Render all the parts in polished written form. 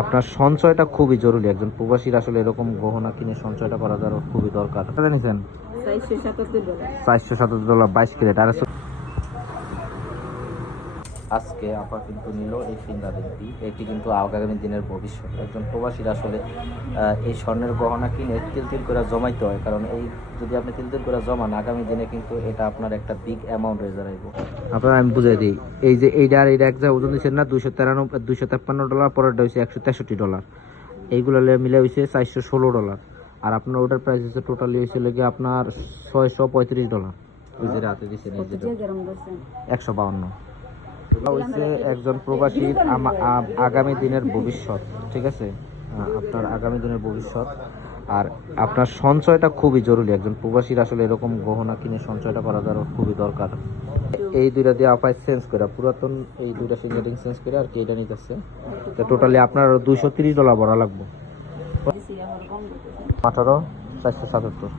আপনার সঞ্চয়টা খুবই জরুরি। একজন প্রবাসীর আসলে এরকম গহনা কিনে সঞ্চয়টা করা খুবই দরকার। কত নিছেন? $477 22 ক্যারেট। আর আজকে আপা কিন্তু নিল এই ফিঙ্গারিংটি। এটি কিন্তু আগামী দিনের ভবিষ্যৎ। একজন প্রবাসীর আসলে এই স্বর্ণের গহনা কিনে তিল করে জমাইতে হয়, কারণ এই যদি আপনি তিল করে জমান আগামী দিনে কিন্তু এটা আপনার একটা বিগ অ্যামাউন্ট হয়ে দাঁড়াইব। আপনার আমি বুঝাই দিই, এই যে এইটা এক জায়গায় ওজন দিচ্ছেন না $253, পরেরটা হয়েছে $163, এইগুলো মিলে হয়েছে $416। আর আপনার ওটার প্রাইস হচ্ছে টোটালি হয়েছিল গিয়ে আপনার $635। ওই যে রাতে দিচ্ছেন এই যে 152 হচ্ছে একজন প্রবাসীর আগামী দিনের ভবিষ্যৎ। ঠিক আছে, আপনার আগামী দিনের ভবিষ্যৎ। আর আপনার সঞ্চয়টা খুবই জরুরি। একজন প্রবাসীর আসলে এরকম গহনা কিনে সঞ্চয়টা করা খুবই দরকার। এই দুইটা দিয়ে আপায় চেঞ্জ করে, পুরাতন এই দুইটা ফিঙ্গারিং চেঞ্জ করে আর কি এটা নিতেছে। তো টোটালি আপনার $230 ভরা লাগবে। 18,477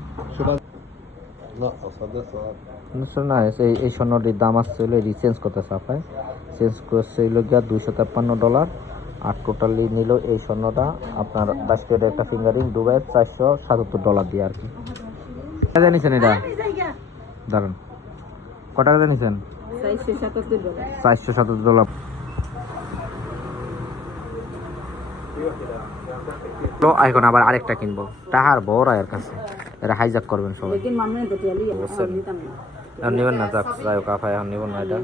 না, এই স্বর্ণটির দাম আসছে হলো চেঞ্জ করতেছে আপায়, চেঞ্জ করছে হইল গিয়া $253। আর টোটালি নিল এই স্বর্ণটা আপনার 22 ক্যারেটের একটা ফিঙ্গারিং দুবাই $477 দিয়ে আর কি। কত নিছেন এটা? দাঁড়ান, কত টাকা নিছেন? $477। এখন আবার আরেকটা কিনবো, টাহার বড় আয়ের কাছে, এটা হাইজাক করবেন সবাই। এখন নেবেন না, যাক যাই হোক আফা, এখন নেবেন না এটা।